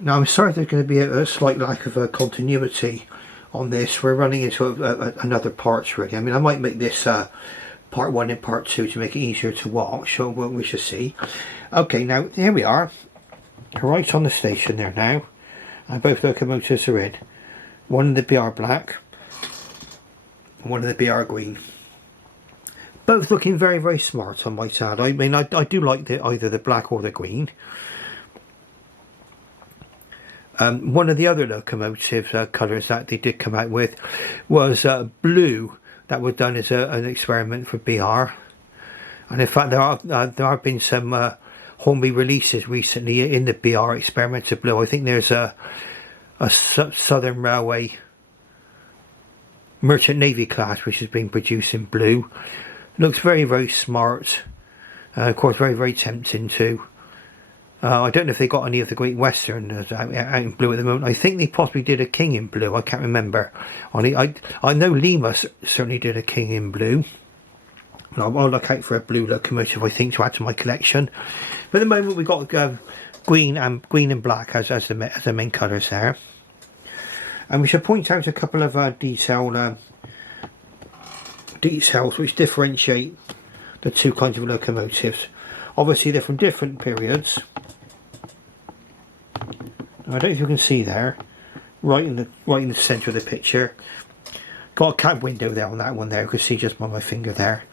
Now I'm sorry there's going to be a slight lack of continuity on this. We're running into another parts really. I mean, I might make this part 1 and part 2 to make it easier to watch, so we shall see. Okay, now here we are, right on the station there now, and both locomotives are in. One in the BR black, and one in the BR green. Both looking very, very smart, I might add. I mean, I do like either the black or the green. One of the other locomotive colours that they did come out with was blue. That was done as an experiment for BR, and in fact there have been some Hornby releases recently in the BR experimental blue. I think there's a Southern Railway Merchant Navy class which has been produced in blue. Looks very, very smart, of course very, very tempting too. I don't know if they got any of the Great Western out in blue at the moment. I think they possibly did a King in blue. I can't remember. I know Lima certainly did a King in blue. I'll look out for a blue locomotive, I think, to add to my collection. But at the moment we've got green and black as the main colours there. And we should point out a couple of details which differentiate the two kinds of locomotives. Obviously they're from different periods. I don't know if you can see there, right in the centre of the picture. Got a cab window there on that one there. You can see just by my finger there.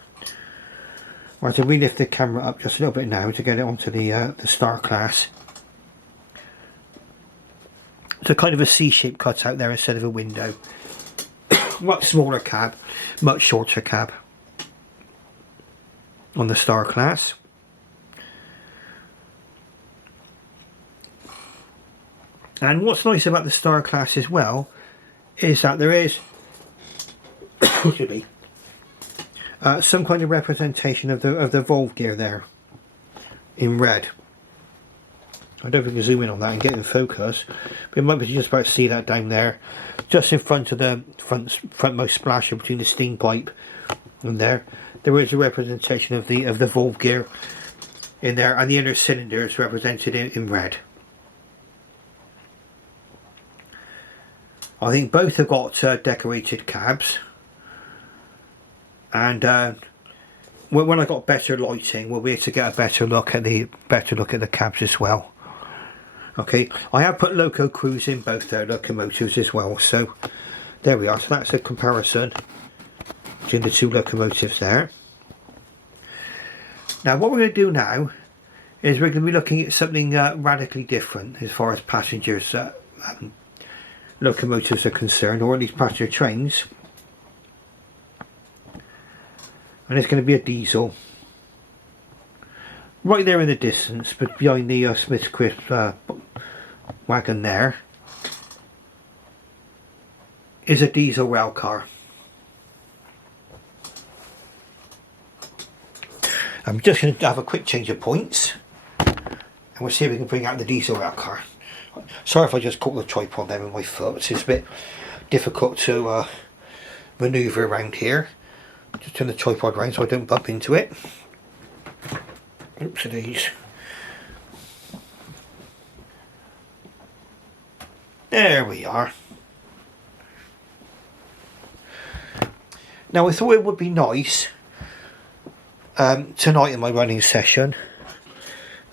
Right, so we lift the camera up just a little bit now to get it onto the Star class. It's a kind of a C-shaped cutout there instead of a window. Much smaller cab, much shorter cab on the Star class. And what's nice about the Star class as well is that there is some kind of representation of the valve gear there in red. I don't know if we can zoom in on that and get in focus, but you might be just about to see that down there, just in front of the frontmost splasher between the steam pipe and there. There is a representation of the valve gear in there, and the inner cylinder is represented in red. I think both have got decorated cabs, and when I got better lighting, we'll be able to get a better look at the cabs as well. Okay, I have put loco crews in both their locomotives as well, so there we are. So that's a comparison between the two locomotives there. Now what we're going to do now is we're going to be looking at something radically different as far as passengers locomotives are concerned, or at least passenger trains, and it's going to be a diesel. Right there in the distance, but behind the Smith's Crisp wagon there, is a diesel rail car. I'm just going to have a quick change of points, and we'll see if we can bring out the diesel rail car. Sorry if I just caught the tripod there with my foot. It's a bit difficult to manoeuvre around here. Just turn the tripod around so I don't bump into it. Oopsie-daisies. There we are. Now I thought it would be nice tonight in my running session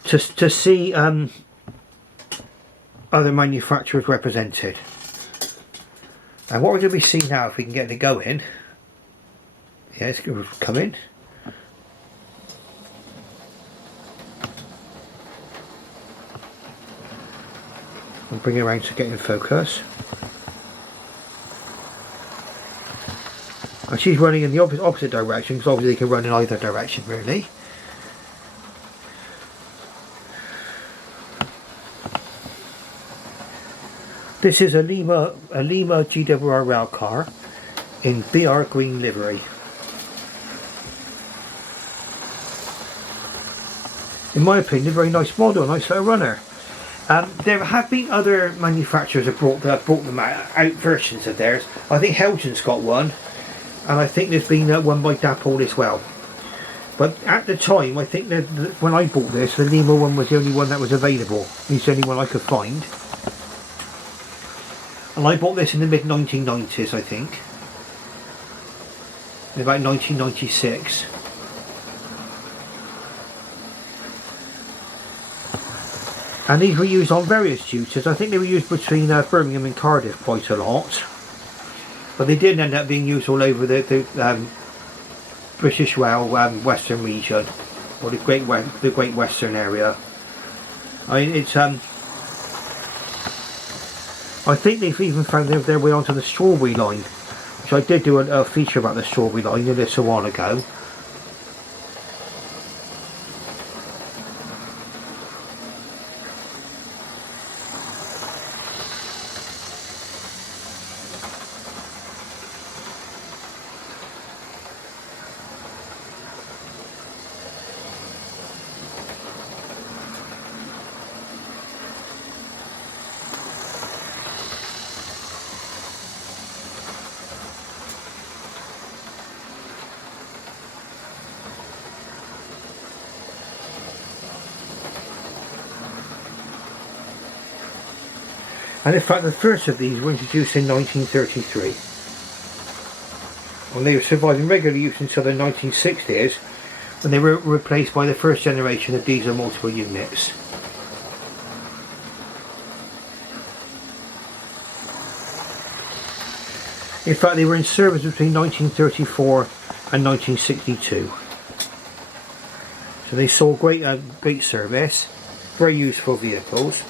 to see other manufacturers represented. And what we're going to be seeing now, if we can get it going, yeah, it's going to come in. I'll bring it around to get in focus. And she's running in the opposite direction, because obviously they can run in either direction really. This is a Lima GWR Railcar in BR green livery. In my opinion, a very nice model, nice little runner. There have been other manufacturers that brought them out versions of theirs. I think Helgen's got one, and I think there's been one by Dapol as well. But at the time, I think that when I bought this, the Lima one was the only one that was available. It's the only one I could find. And I bought this in the mid 1990s, I think. In about 1996. And these were used on various duties. I think they were used between Birmingham and Cardiff quite a lot. But they did end up being used all over the British Rail Western region, or the Great Western area. I mean, it's I think they've even found their way onto the Strawberry line, which I did do a feature about the Strawberry line a little while ago. And in fact, the first of these were introduced in 1933. When they were surviving regular use until the 1960s, when they were replaced by the first generation of diesel multiple units. In fact, they were in service between 1934 and 1962. So they saw great service, very useful vehicles.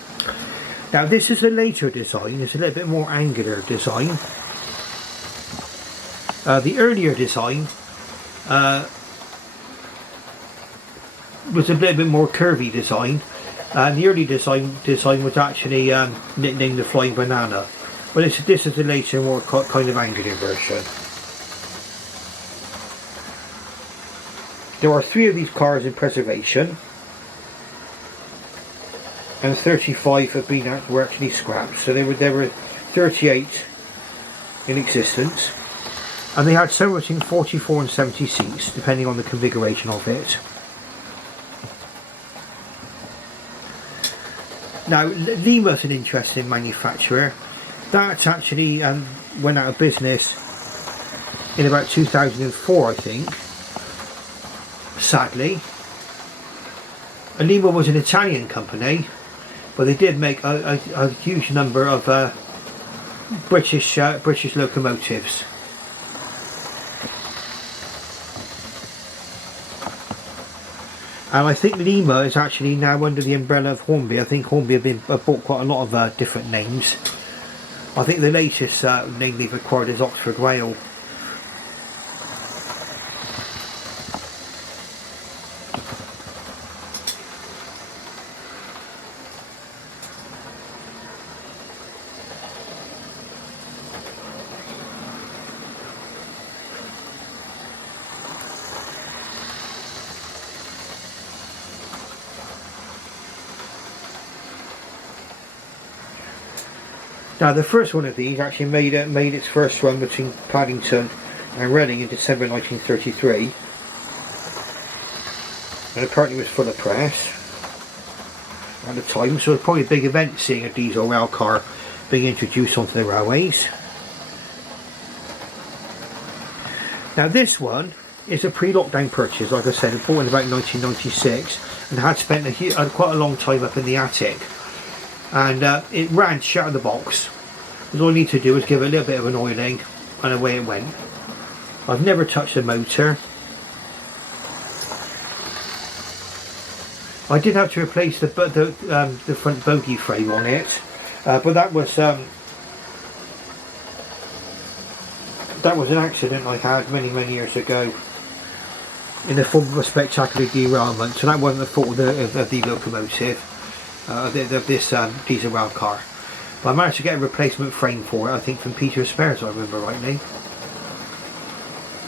Now this is a later design, it's a little bit more angular design. The earlier design was a little bit more curvy design, and the early design was actually nicknamed the Flying Banana. But this is the later, more kind of angular version. There are 3 of these cars in preservation, and 35 were actually scrapped. So there were 38 in existence, and they had somewhere between 44 and 70 seats, depending on the configuration of it. Now, Lima's an interesting manufacturer. That actually went out of business in about 2004, I think. Sadly, Lima was an Italian company, but they did make a huge number of British locomotives. And I think Lima is actually now under the umbrella of Hornby. I think Hornby have bought quite a lot of different names. I think the latest name they've acquired is Oxford Rail. Now the first one of these actually made its first run between Paddington and Reading in December 1933, and apparently was full of press at the time, so it was probably a big event seeing a diesel rail car being introduced onto the railways. Now this one is a pre-lockdown purchase, like I said, bought in about 1996, and had spent quite a long time up in the attic. And it ran straight out of the box. All I need to do is give it a little bit of an oiling, and away it went. I've never touched the motor. I did have to replace the front bogie frame on it, but that was an accident I had many years ago in the form of a spectacular derailment. So that wasn't the fault of the locomotive. Of this diesel rail car, but I managed to get a replacement frame for it, I think from Peter Spares, if I remember rightly.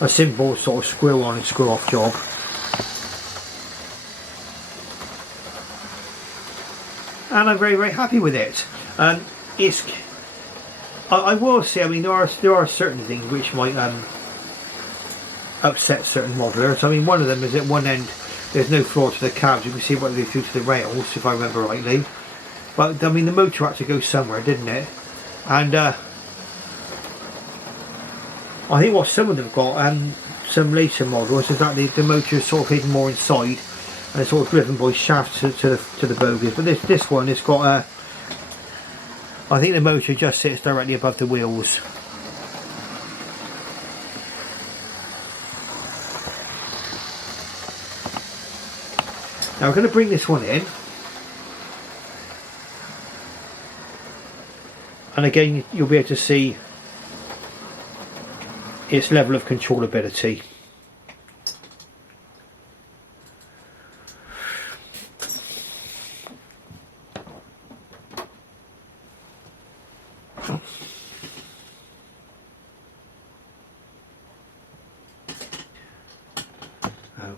A simple sort of screw on and screw off job. And I'm very happy with it. I will say, I mean, there are certain things which might upset certain modelers. I mean, one of them is at one end there's no floor to the cabs. You can see what they threw to the rails, if I remember rightly. But I mean, the motor had to go somewhere, didn't it? And I think what some of them got, some later models, is that the motor is sort of hidden more inside, and it's sort of driven by shafts to the bogies. But this one, it's got a, I think the motor just sits directly above the wheels. Now we're going to bring this one in, and again you'll be able to see its level of controllability.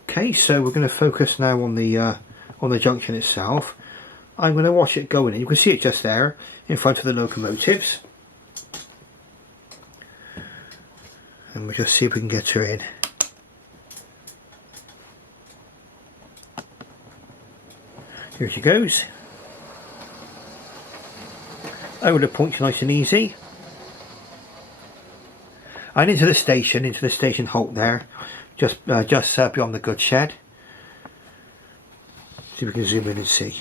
Okay, so we're going to focus now on the junction itself. I'm going to watch it going in. You can see it just there in front of the locomotives, and we'll just see if we can get her in. Here she goes. Over the points, nice and easy, and into the station halt there, just beyond the goods shed. See if we can zoom in and see.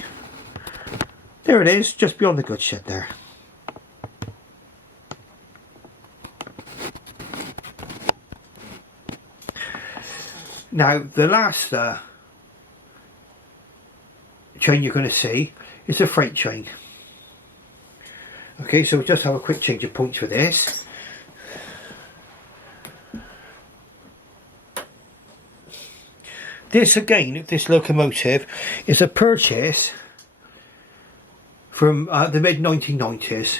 There it is, just beyond the goods shed there. Now the last train you're going to see is a freight train. Okay, so we'll just have a quick change of points for this. This again, this locomotive is a purchase from the mid 1990s,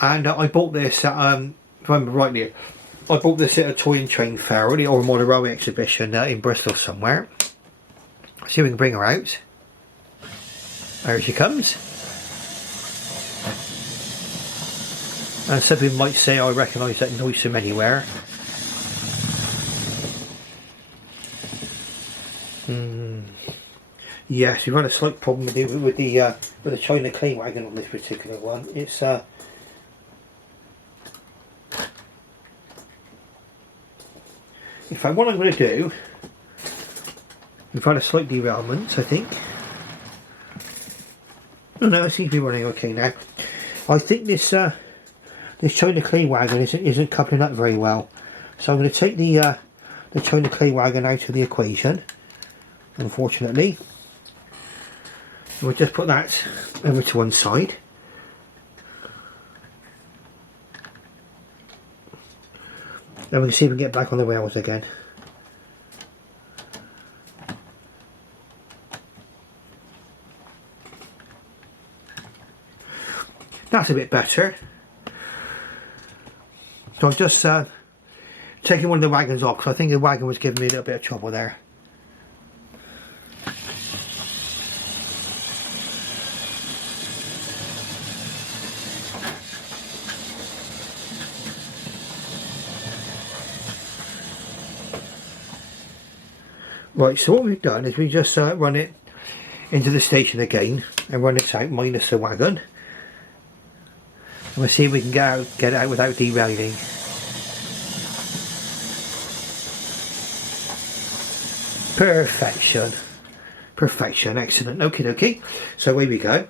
and I bought this at, if I remember rightly, I bought this at a toy and train fair, or a model railway exhibition in Bristol somewhere. See if we can bring her out. There she comes. And some people might say I recognise that noise from anywhere. Yes, we've had a slight problem with the China clay wagon on this particular one. It's in fact, what I'm going to do, we've had a slight derailment, I think. Oh no, it seems to be running okay now. I think this China clay wagon isn't coupling up very well, so I'm going to take the China clay wagon out of the equation, unfortunately. We'll just put that over to one side. Then we can see if we can get back on the rails again. That's a bit better. So I'm just taking one of the wagons off, because I think the wagon was giving me a little bit of trouble there. Right, so what we've done is we just run it into the station again and run it out minus the wagon. And we'll see if we can get it out without derailing. Perfection. Perfection, excellent. Okie dokie. So away we go.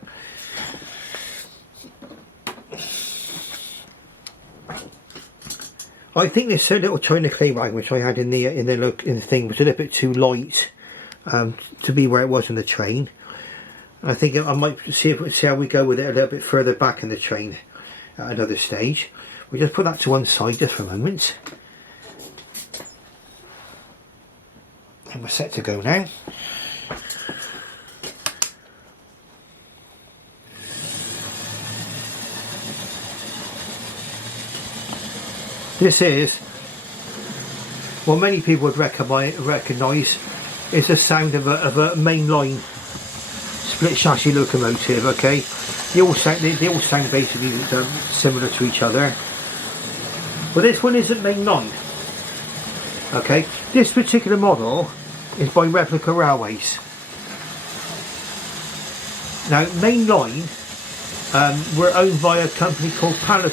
I think this little China clay wagon which I had in the thing was a little bit too light to be where it was in the train. I think I might see how we go with it a little bit further back in the train at another stage. We just put that to one side just for a moment, and we're set to go now. This is what many people would recognise is the sound of a mainline split chassis locomotive. Okay, they all sound basically similar to each other, but this one isn't mainline. Okay, this particular model is by Replica Railways. Now, main line were owned by a company called Pannier,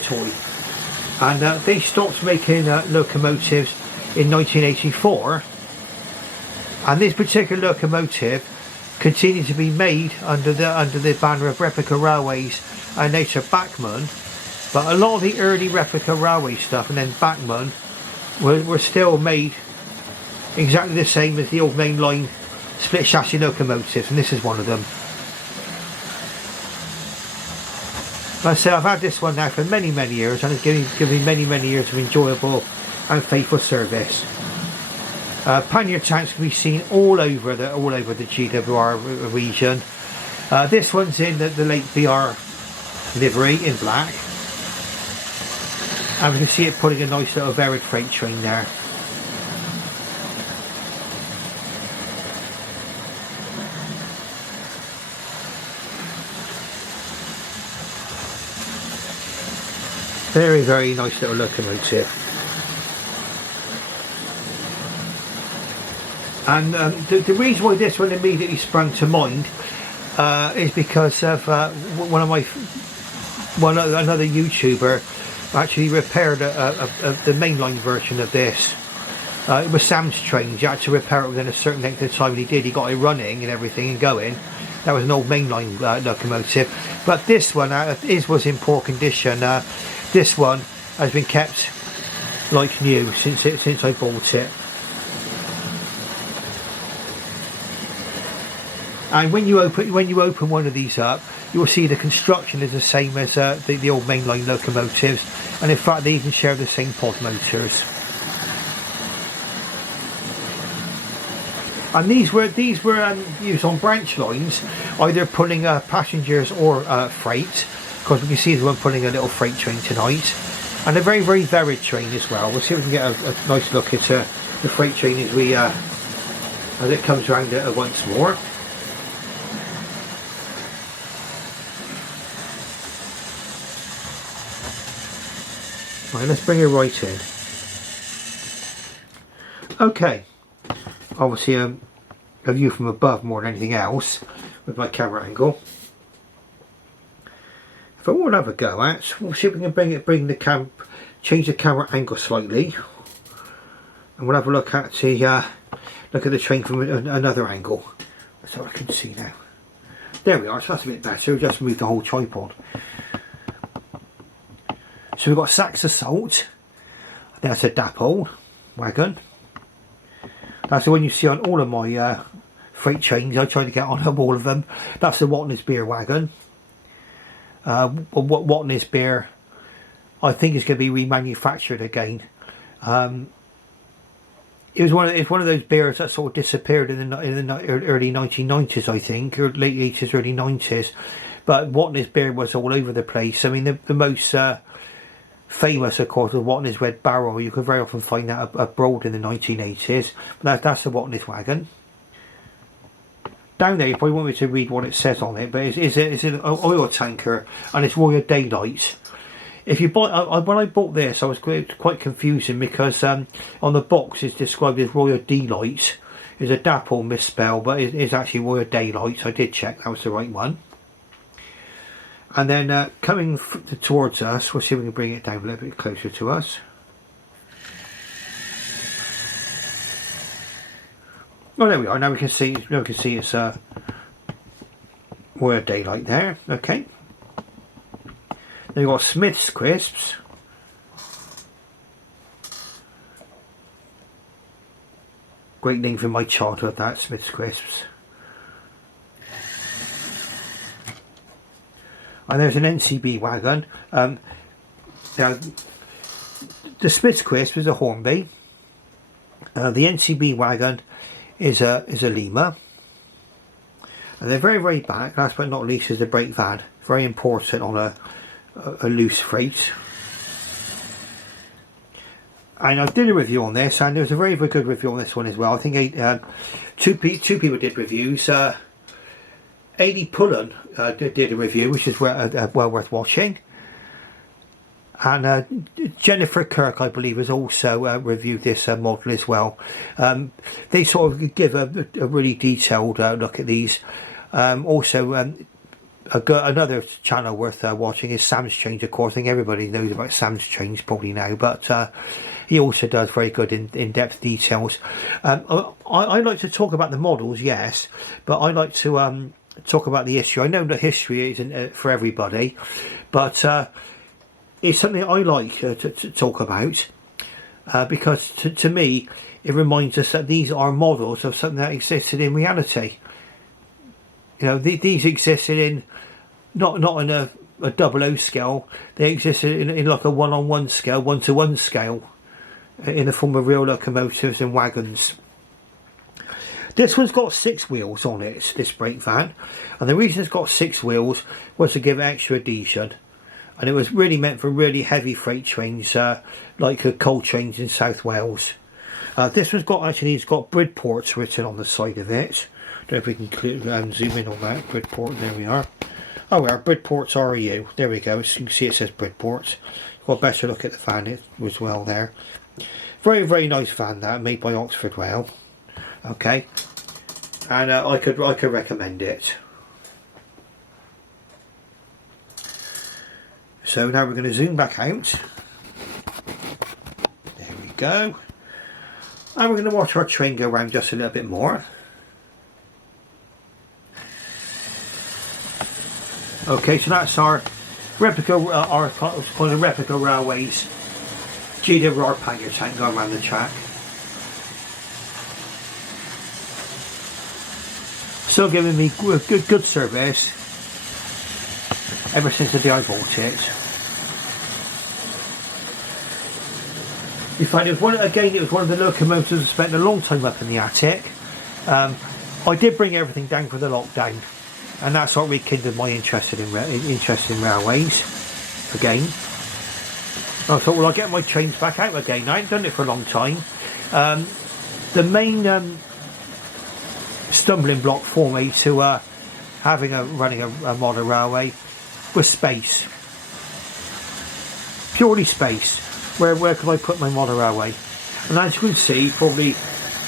and they stopped making locomotives in 1984, and this particular locomotive continued to be made under the banner of Replica Railways and later Bachmann. But a lot of the early Replica Railway stuff and then Bachmann were still made exactly the same as the old mainline split chassis locomotives, and this is one of them. Like I say, I've had this one now for many years, and it's given me many years of enjoyable and faithful service. Pannier tanks can be seen all over the GWR region. This one's in the late BR livery in black, and we can see it putting a nice little varied freight train there. Very nice little locomotive. And the reason why this one immediately sprung to mind is because of another YouTuber actually repaired the mainline version of this. It was Sam's train. He had to repair it within a certain length of time, and he did. He got it running and everything and going. That was an old mainline locomotive, but this one was in poor condition. This one has been kept like new since I bought it. And when you open one of these up, you will see the construction is the same as the old mainline locomotives, and in fact they even share the same pod motors. And these were used on branch lines, either pulling passengers or freight. Because we can see the one pulling a little freight train tonight, and a very varied train as well. We'll see if we can get a nice look at the freight train as it comes around once more. Right, let's bring it right in. Okay, obviously a view from above more than anything else with my camera angle. If I want to have a go at, we'll see if we can change the camera angle slightly, and we'll have a look at the train from another angle. That's what I can see now. There we are. So that's a bit better. We'll just move the whole tripod. So we've got sacks of salt. That's a dapple wagon. That's the one you see on all of my freight trains. I try to get on all of them. That's the Watners beer wagon. Watners beer, I think, is going to be remanufactured again. It was one of those beers that sort of disappeared in the early 1990s, I think, or late 80s, early 90s. But Watners beer was all over the place. I mean, the most famous, of course, was Watners Red Barrel. You can very often find that abroad in the 1980s. But that's the Watners wagon. Down there, you probably want me to read what it says on it, but it's an oil tanker, and it's Royal Daylight. If you buy, when I bought this, I was quite confusing because on the box it's described as Royal Daylight. It's a dapple misspell, but it is actually Royal Daylight. I did check that was the right one. And then coming towards us, we'll see if we can bring it down a little bit closer to us. Oh, there we are. Now we can see. Now we can see it's Royal Daylight there. Okay. Then we've got Smith's Crisps. Great name from my childhood, that, Smith's Crisps. And there's an NCB wagon. Now, the Smith's Crisp is a Hornby. The NCB wagon is a Lima. And they're very back. Last but not least is the brake van. Very important on a loose freight. And I did a review on this, and there was a very good review on this one as well. I think two people did reviews. A.D. Pullen did a review, which is well worth watching. And Jennifer Kirk, I believe, has also reviewed this model as well. They sort of give a really detailed look at these. Also, another channel worth watching is Sam's Change, of course. I think everybody knows about Sam's Change probably now, but he also does very good in-depth details. I like to talk about the models, yes, but I like to talk about the history. I know that history isn't for everybody, but it's something I like to talk about, because to me it reminds us that these are models of something that existed in reality. You know, these existed in not in a 00 scale. They existed in like a 1-on-1 scale, 1-to-1 scale, in the form of real locomotives and wagons. This one's got 6 wheels on it, this brake van, and the reason it's got 6 wheels was to give extra adhesion. And it was really meant for really heavy freight trains, like coal trains in South Wales. This one's got, actually, it's got Bridports written on the side of it. Don't know if we can zoom in on that. Bridport, there we are. Oh, we are, Bridports REU. There we go. So you can see it says Bridports. Got a better look at the van as well there. Very, very nice van, that, made by Oxford Rail. Okay. And I could recommend it. So now we're going to zoom back out. There we go. And we're going to watch our train go around just a little bit more. Okay, so that's our replica, our kind of replica railways GWR Pannier tank going around the track. Still giving me good service ever since the day I bought it. You find it was it was one of the locomotives I spent a long time up in the attic. I did bring everything down for the lockdown, and that's what rekindled my interest in railways again. I thought, well, I'll get my trains back out again. I ain't done it for a long time. The main stumbling block for me to running a modern railway was space. Purely space. Where can I put my modern railway? And as you can see, probably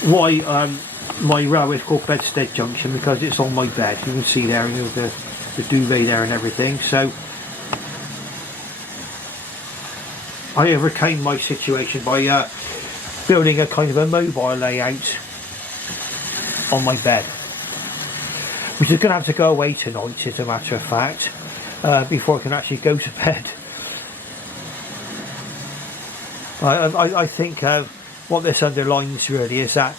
why my railway is called Bedstead Junction, because it's on my bed. You can see there, you know, the duvet there and everything. So I overcame my situation by building a kind of a mobile layout on my bed, which is going to have to go away tonight, as a matter of fact, before I can actually go to bed. I think what this underlines really is that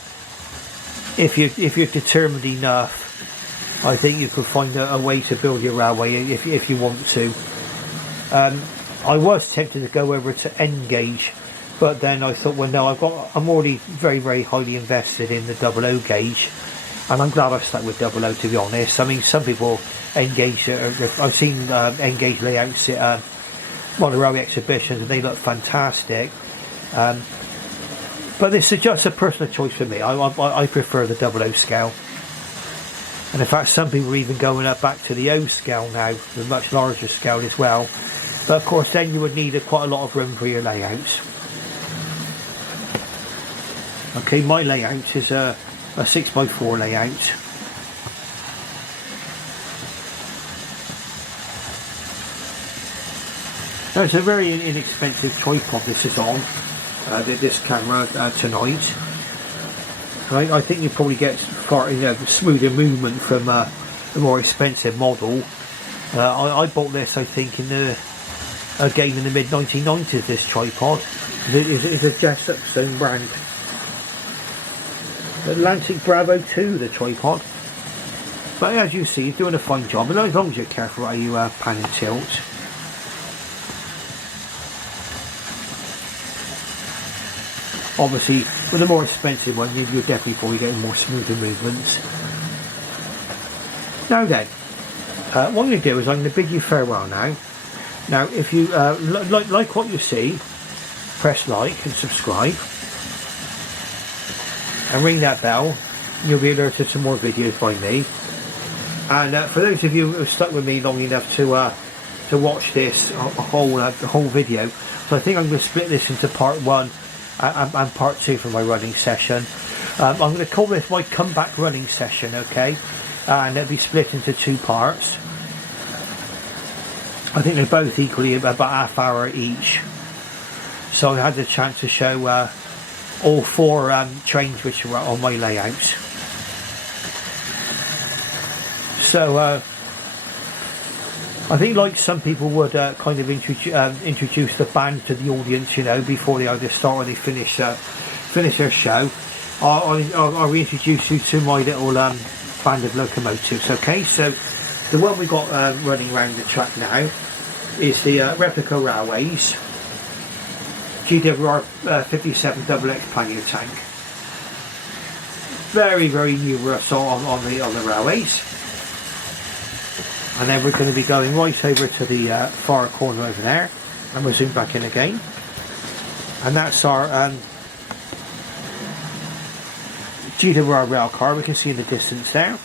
if you're determined enough, I think you could find a way to build your railway if you want to. I was tempted to go over to N gauge, but then I thought, well, no, I'm already very, very highly invested in the 00 gauge, and I'm glad I stuck with 00, to be honest. I mean, some people engage. I've seen N-gauge layouts at modern railway exhibitions, and they look fantastic. But this is just a personal choice for me. I prefer the 00 scale, and in fact, some people are even going up back to the O scale now, the much larger scale as well. But of course, then you would need quite a lot of room for your layouts. Okay, my layout is a 6x4 layout. Now, it's a very inexpensive tripod this is on, this camera tonight. I think you probably get far smoother movement from a more expensive model. I bought this, I think, again in the mid 1990s. This tripod. It's a Jessup Stone brand. Atlantic Bravo 2, the tripod. But as you see, you're doing a fine job, and as long as you're careful how you pan and tilt. Obviously, with the more expensive one, you're definitely probably getting more smoother movements. Now then, what I'm going to do is I'm going to bid you farewell now. Now, if you like what you see, press like and subscribe, and ring that bell. You'll be alerted to more videos by me. And for those of you who have stuck with me long enough to to watch this the whole video. So I think I'm going to split this into part 1 and part 2 for my running session. I'm going to call this my comeback running session, okay? And it'll be split into 2 parts. I think they're both equally about half hour each. So I had the chance to show all 4 trains which were on my layout. So I think, like some people would kind of introduce the band to the audience, you know, before they either start or they finish their show. I'll reintroduce you to my little band of locomotives. Okay, so the one we got running around the track now is the Replica Railways GWR 57 XX Pannier tank. Very, very numerous on the railways. And then we're going to be going right over to the far corner over there, and we'll zoom back in again. And that's our GWR railcar. We can see in the distance there.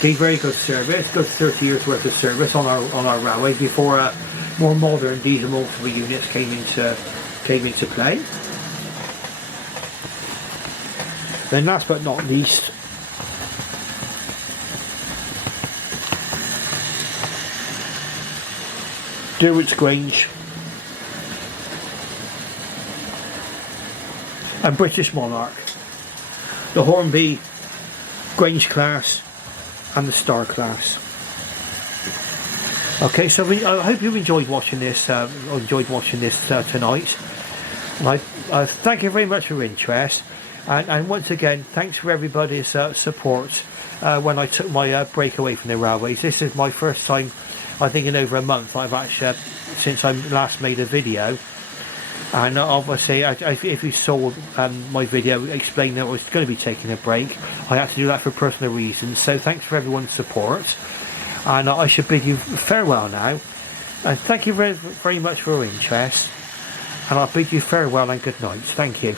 Gave very good service, good 30 years worth of service on our railway before more modern diesel multiple units came into play. Then last but not least, Durward's Grange and British Monarch, the Hornby Grange class and the Star class. Okay, so I hope you enjoyed watching this. Tonight. And I thank you very much for your interest, and once again, thanks for everybody's support when I took my break away from the railways. This is my first time, I think, in over a month I've actually since I last made a video. And obviously, if you saw my video explaining that I was going to be taking a break, I had to do that for personal reasons. So thanks for everyone's support, and I should bid you farewell now. And thank you very, very much for your interest, and I'll bid you farewell and good night. Thank you.